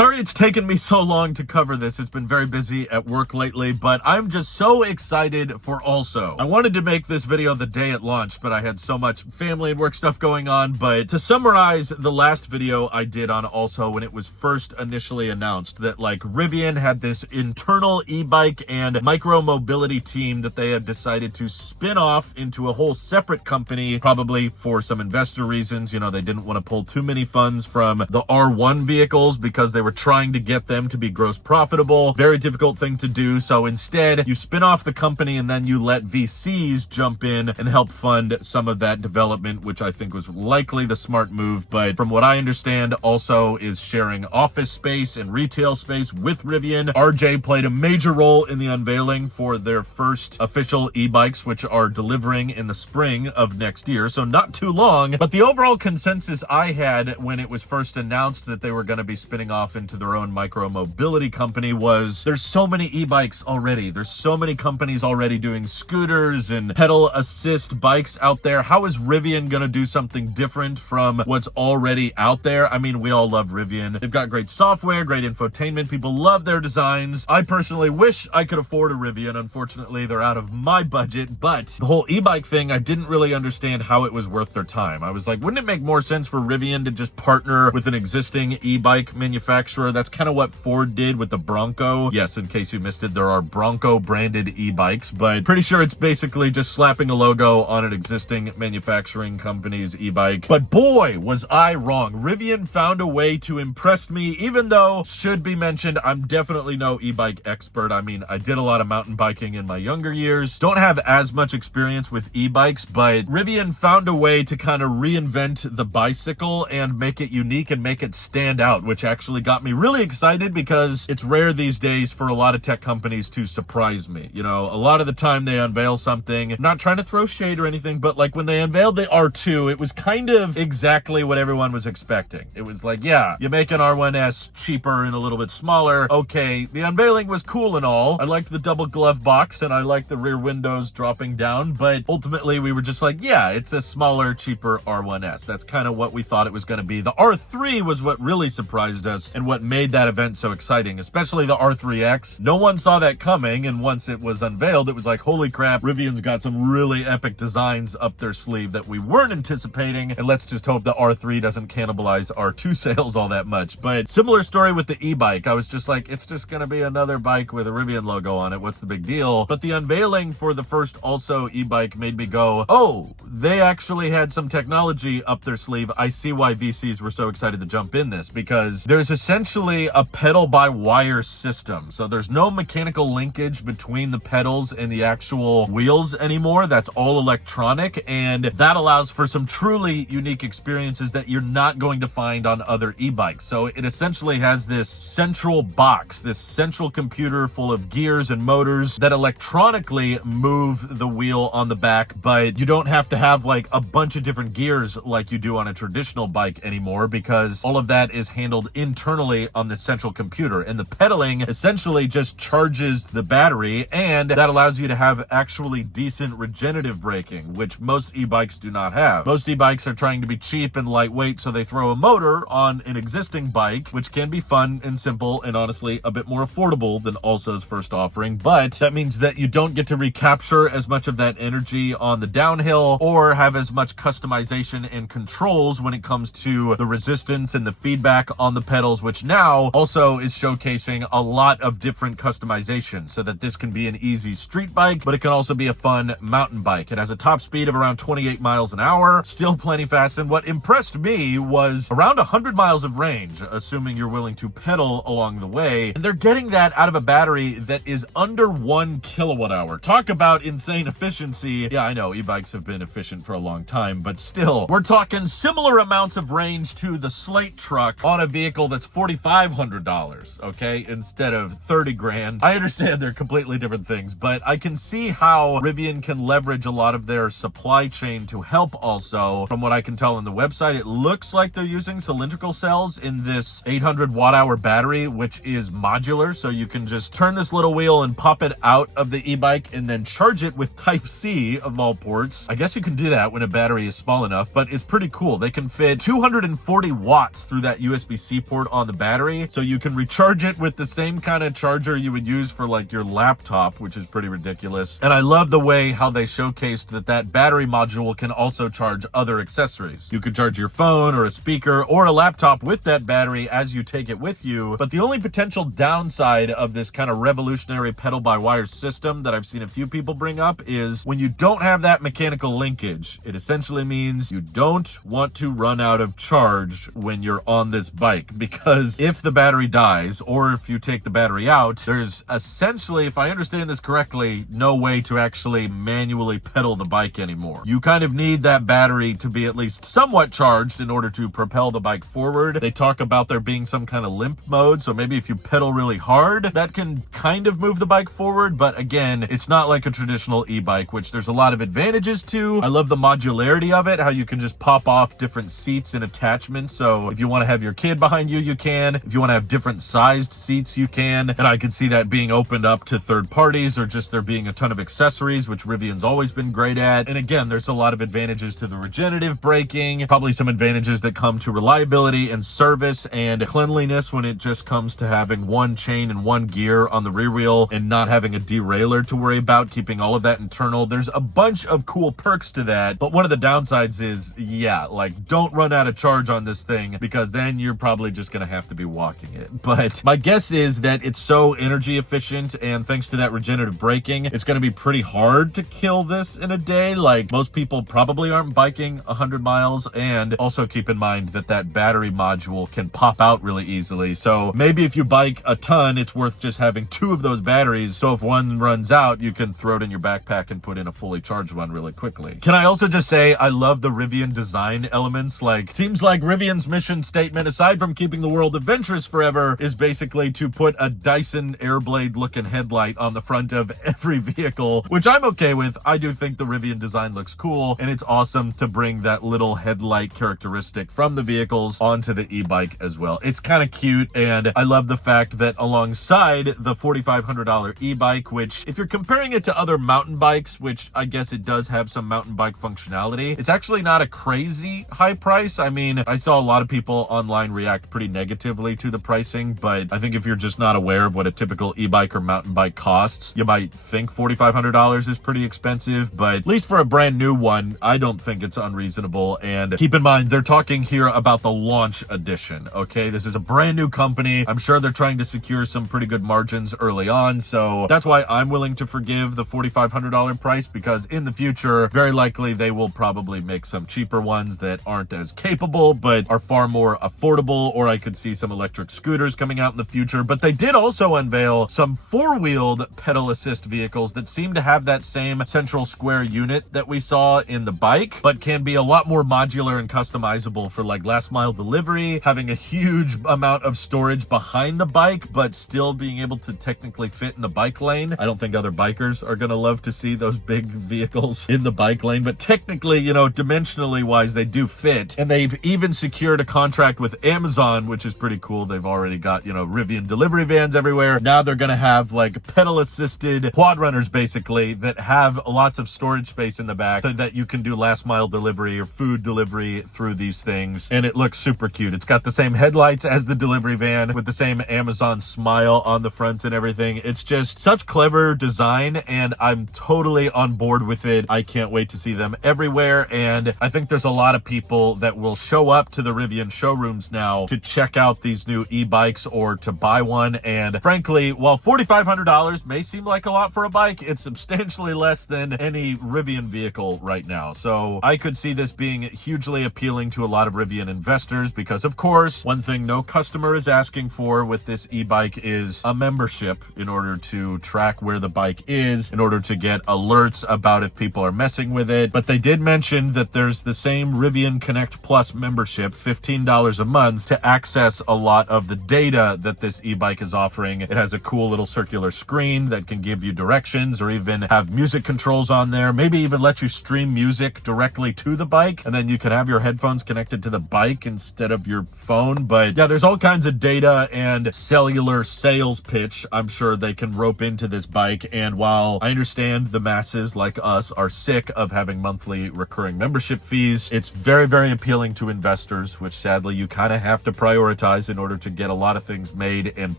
Sorry it's taken me so long to cover this. It's been very busy at work lately, but I'm just so excited for Also. I wanted to make this video the day it launched, but I had so much family and work stuff going on. But to summarize the last video I did on Also when it was first initially announced that like Rivian had this internal e-bike and micro mobility team that they had decided to spin off into a whole separate company, probably for some investor reasons. You know, they didn't want to pull too many funds from the R1 vehicles because they were trying to get them to be gross profitable. Very difficult thing to do. So instead, you spin off the company and then you let VCs jump in and help fund some of that development, which I think was likely the smart move. But from what I understand, Also is sharing office space and retail space with Rivian. RJ played a major role in the unveiling for their first official e-bikes, which are delivering in the spring of next year. So not too long. But the overall consensus I had when it was first announced that they were going to be spinning off into their own micro mobility company was there's so many e-bikes already. There's so many companies already doing scooters and pedal assist bikes out there. How is Rivian going to do something different from what's already out there? I mean, we all love Rivian. They've got great software, great infotainment. People love their designs. I personally wish I could afford a Rivian. Unfortunately, they're out of my budget, but the whole e-bike thing, I didn't really understand how it was worth their time. I was like, wouldn't it make more sense for Rivian to just partner with an existing e-bike manufacturer? That's kind of what Ford did with the Bronco. Yes, in case you missed it, there are Bronco branded e-bikes, but pretty sure it's basically just slapping a logo on an existing manufacturing company's e-bike. But boy, was I wrong. Rivian found a way to impress me, even though, should be mentioned, I'm definitely no e-bike expert. I mean, I did a lot of mountain biking in my younger years. Don't have as much experience with e-bikes, but Rivian found a way to kind of reinvent the bicycle and make it unique and make it stand out, which actually got me really excited because it's rare these days for a lot of tech companies to surprise me. You know, a lot of the time they unveil something, I'm not trying to throw shade or anything, but like when they unveiled the R2, it was kind of exactly what everyone was expecting. It was like, yeah, you make an R1S cheaper and a little bit smaller. Okay, the unveiling was cool and all. I liked the double glove box and I liked the rear windows dropping down, but ultimately we were just like, yeah, it's a smaller, cheaper R1S. That's kind of what we thought it was going to be. The R3 was what really surprised us and what made that event so exciting, especially the R3X. No one saw that coming, and once it was unveiled, it was like, holy crap, Rivian's got some really epic designs up their sleeve that we weren't anticipating, and let's just hope the R3 doesn't cannibalize R2 sales all that much. But similar story with the e-bike. I was just like, it's just gonna be another bike with a Rivian logo on it. What's the big deal? But the unveiling for the first Also e-bike made me go, oh, they actually had some technology up their sleeve. I see why VCs were so excited to jump in this, because there's essentially a pedal-by-wire system. So there's no mechanical linkage between the pedals and the actual wheels anymore. That's all electronic, and that allows for some truly unique experiences that you're not going to find on other e-bikes. So it essentially has this central box, this central computer full of gears and motors that electronically move the wheel on the back, but you don't have to have like a bunch of different gears like you do on a traditional bike anymore, because all of that is handled internally on the central computer, and the pedaling essentially just charges the battery, and that allows you to have actually decent regenerative braking, which most e-bikes do not have. Most e-bikes are trying to be cheap and lightweight, so they throw a motor on an existing bike, which can be fun and simple and honestly a bit more affordable than Also's first offering, but that means that you don't get to recapture as much of that energy on the downhill or have as much customization and controls when it comes to the resistance and the feedback on the pedals, which now Also is showcasing a lot of different customization so that this can be an easy street bike, but it can also be a fun mountain bike. It has a top speed of around 28 miles an hour, still plenty fast, and what impressed me was around 100 miles of range, assuming you're willing to pedal along the way, and they're getting that out of a battery that is under 1 kilowatt hour. Talk about insane efficiency. Yeah, I know e-bikes have been efficient for a long time, but still, we're talking similar amounts of range to the Slate truck on a vehicle that's $4,500, okay, instead of 30 grand. I understand they're completely different things, but I can see how Rivian can leverage a lot of their supply chain to help Also. From what I can tell on the website, it looks like they're using cylindrical cells in this 800 watt hour battery, which is modular, so you can just turn this little wheel and pop it out of the e-bike and then charge it with Type-C of all ports. I guess you can do that when a battery is small enough, but it's pretty cool. They can fit 240 watts through that USB-C port on the the battery, so you can recharge it with the same kind of charger you would use for like your laptop, which is pretty ridiculous. And I love the way how they showcased that battery module can also charge other accessories. You could charge your phone or a speaker or a laptop with that battery as you take it with you. But the only potential downside of this kind of revolutionary pedal-by-wire system that I've seen a few people bring up is when you don't have that mechanical linkage, it essentially means you don't want to run out of charge when you're on this bike, because if the battery dies or if you take the battery out, there's essentially, if I understand this correctly, no way to actually manually pedal the bike anymore. You kind of need that battery to be at least somewhat charged in order to propel the bike forward. They talk about there being some kind of limp mode, so maybe if you pedal really hard, that can kind of move the bike forward, but again, it's not like a traditional e-bike, which there's a lot of advantages to. I love the modularity of it, how you can just pop off different seats and attachments, so if you want to have your kid behind you, you can. If you want to have different sized seats, you can, and I could see that being opened up to third parties or just there being a ton of accessories, which Rivian's always been great at. And again, there's a lot of advantages to the regenerative braking, probably some advantages that come to reliability and service and cleanliness when it just comes to having one chain and one gear on the rear wheel and not having a derailleur to worry about, keeping all of that internal. There's a bunch of cool perks to that, but one of the downsides is, yeah, like don't run out of charge on this thing, because then you're probably just gonna have to be walking it. But my guess is that it's so energy efficient, and thanks to that regenerative braking, it's gonna be pretty hard to kill this in a day. Like most people probably aren't biking 100 miles, and also keep in mind that that battery module can pop out really easily. So maybe if you bike a ton, it's worth just having two of those batteries, so if one runs out, you can throw it in your backpack and put in a fully charged one really quickly. Can I also just say I love the Rivian design elements? Like, seems like Rivian's mission statement, aside from keeping the world adventurous forever, is basically to put a Dyson Airblade looking headlight on the front of every vehicle, which I'm okay with. I do think the Rivian design looks cool, and it's awesome to bring that little headlight characteristic from the vehicles onto the e-bike as well. It's kind of cute, and I love the fact that alongside the $4,500 e-bike, which if you're comparing it to other mountain bikes, which I guess it does have some mountain bike functionality, it's actually not a crazy high price. I mean, I saw a lot of people online react pretty negatively to the pricing, but I think if you're just not aware of what a typical e-bike or mountain bike costs, you might think $4,500 is pretty expensive, but at least for a brand new one, I don't think it's unreasonable. And keep in mind, they're talking here about the launch edition, okay? This is a brand new company. I'm sure they're trying to secure some pretty good margins early on, so that's why I'm willing to forgive the $4,500 price, because in the future, very likely they will probably make some cheaper ones that aren't as capable, but are far more affordable, or I could see some electric scooters coming out in the future. But they did also unveil some four-wheeled pedal assist vehicles that seem to have that same central square unit that we saw in the bike, but can be a lot more modular and customizable for like last mile delivery, having a huge amount of storage behind the bike, but still being able to technically fit in the bike lane. I don't think other bikers are gonna love to see those big vehicles in the bike lane, but technically, you know, dimensionally wise, they do fit. And they've even secured a contract with Amazon, which is pretty cool. They've already got, you know, Rivian delivery vans everywhere. Now they're gonna have like pedal assisted quad runners basically that have lots of storage space in the back so that you can do last mile delivery or food delivery through these things. And it looks super cute. It's got the same headlights as the delivery van with the same Amazon smile on the front and everything. It's just such clever design, and I'm totally on board with it. I can't wait to see them everywhere, and I think there's a lot of people that will show up to the Rivian showrooms now to check out these new e-bikes or to buy one. And frankly, while $4,500 may seem like a lot for a bike, it's substantially less than any Rivian vehicle right now. So I could see this being hugely appealing to a lot of Rivian investors, because of course, one thing no customer is asking for with this e-bike is a membership in order to track where the bike is, in order to get alerts about if people are messing with it. But they did mention that there's the same Rivian Connect Plus membership, $15 a month, to access a lot of the data that this e-bike is offering. It has a cool little circular screen that can give you directions or even have music controls on there, maybe even let you stream music directly to the bike, and then you can have your headphones connected to the bike instead of your phone. But yeah, there's all kinds of data and cellular sales pitch I'm sure they can rope into this bike. And while I understand the masses like us are sick of having monthly recurring membership fees, it's very, very appealing to investors, which sadly you kind of have to prioritize prioritize in order to get a lot of things made and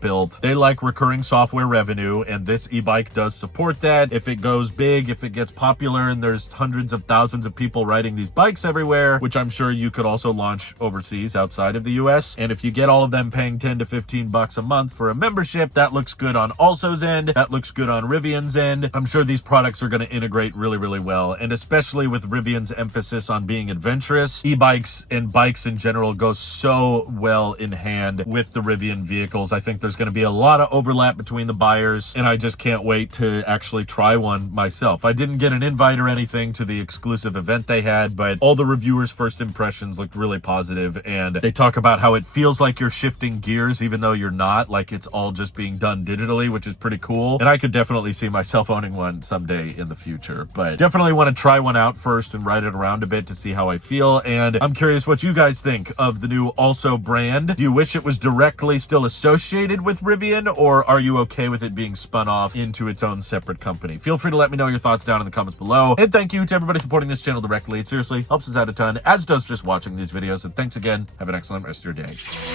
built. They like recurring software revenue, and this e-bike does support that. If it goes big, if it gets popular, and there's hundreds of thousands of people riding these bikes everywhere, which I'm sure you could also launch overseas outside of the US. And if you get all of them paying 10 to 15 bucks a month for a membership, that looks good on Also's end. That looks good on Rivian's end. I'm sure these products are going to integrate really, really well. And especially with Rivian's emphasis on being adventurous, e-bikes and bikes in general go so well in hand with the Rivian vehicles. I think there's going to be a lot of overlap between the buyers, and I just can't wait to actually try one myself. I didn't get an invite or anything to the exclusive event they had, but all the reviewers' first impressions looked really positive, and they talk about how it feels like you're shifting gears even though you're not, like it's all just being done digitally, which is pretty cool. And I could definitely see myself owning one someday in the future, but definitely want to try one out first and ride it around a bit to see how I feel. And I'm curious what you guys think of the new Also brand. Do you wish it was directly still associated with Rivian, or are you okay with it being spun off into its own separate company? Feel free to let me know your thoughts down in the comments below. And thank you to everybody supporting this channel directly. It seriously helps us out a ton, as does just watching these videos. And thanks again. Have an excellent rest of your day.